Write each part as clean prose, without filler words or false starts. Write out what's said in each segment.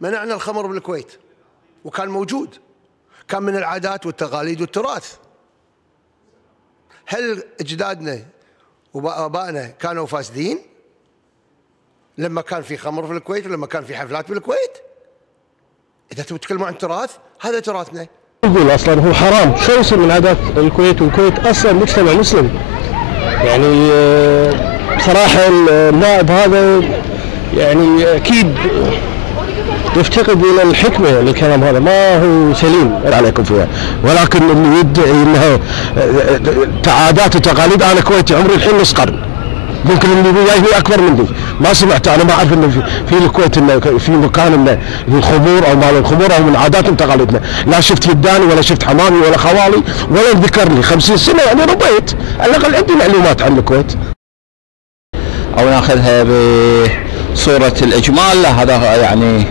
منعنا الخمر بالكويت وكان موجود، كان من العادات والتقاليد والتراث. هل اجدادنا وابائنا كانوا فاسدين لما كان في خمر في الكويت ولما كان في حفلات بالكويت؟ اذا تبغوا تتكلموا عن تراث، هذا تراثنا. يقول اصلا هو حرام، شو يصير من عادات الكويت؟ والكويت اصلا مجتمع مسلم. يعني بصراحه النائب هذا يعني اكيد يفتقد الى الحكمه للكلام هذا، ما هو سليم عليكم فيها. ولكن اللي يدعي انها عادات وتقاليد، انا كويتي عمري الحين نص قرن، ممكن اللي وياي اكبر مني، ما سمعت، انا ما اعرف انه في الكويت انه في مكان انه الخمور او مال الخمور او من عاداتنا وتقاليدنا، لا شفت يداني ولا شفت حمامي ولا خوالي ولا ذكر لي 50 سنه يعني ربيت، على الاقل عندي معلومات عن الكويت. او ناخذها بصوره الاجمال، لا هذا يعني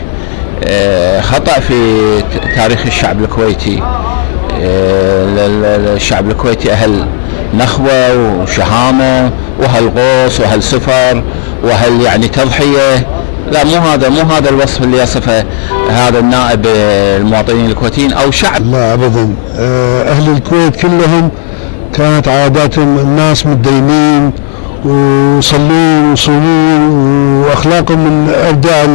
خطأ في تاريخ الشعب الكويتي. الشعب الكويتي أهل نخوة وشهامة وأهل غوص وأهل سفر وأهل يعني تضحية. لا، مو هذا الوصف اللي يصفه هذا النائب المواطنين الكويتيين أو شعب. لا أبدا، أهل الكويت كلهم كانت عاداتهم الناس متدينين ويصلون ويصومون واخلاقهم من ابدع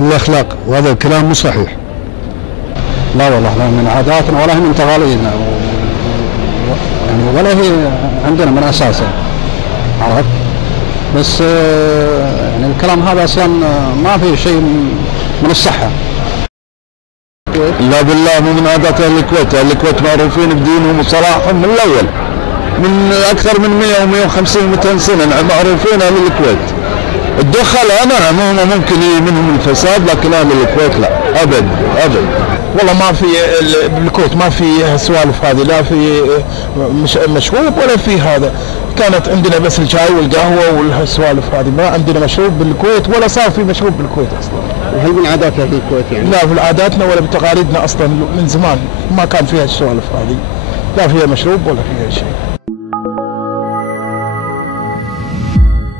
الاخلاق، وهذا الكلام مو صحيح. لا والله، لا من عاداتنا ولا هي من تقاليدنا يعني ولا هي عندنا من اساسها، عرفت؟ بس يعني الكلام هذا اصلا ما في شيء من الصحه. لا بالله، مو من عادات اهل الكويت، اهل الكويت معروفين بدينهم وصلاحهم من الاول، من اكثر من 100 و150 و200 سنه معروفين اهل الكويت. الدخلاء نعم هم ممكن منهم الفساد، لكن اهل الكويت لا ابد ابد. والله ما في بالكويت ما في السوالف هذه، لا في مشروب ولا في هذا. كانت عندنا بس الشاي والقهوه والسوالف هذه، ما عندنا مشروب بالكويت ولا صار في مشروب بالكويت اصلا. وهل من عادات اهل الكويت يعني؟ لا، في عاداتنا ولا بتقاليدنا اصلا من زمان ما كان فيها السوالف هذه، لا فيها مشروب ولا فيها شيء.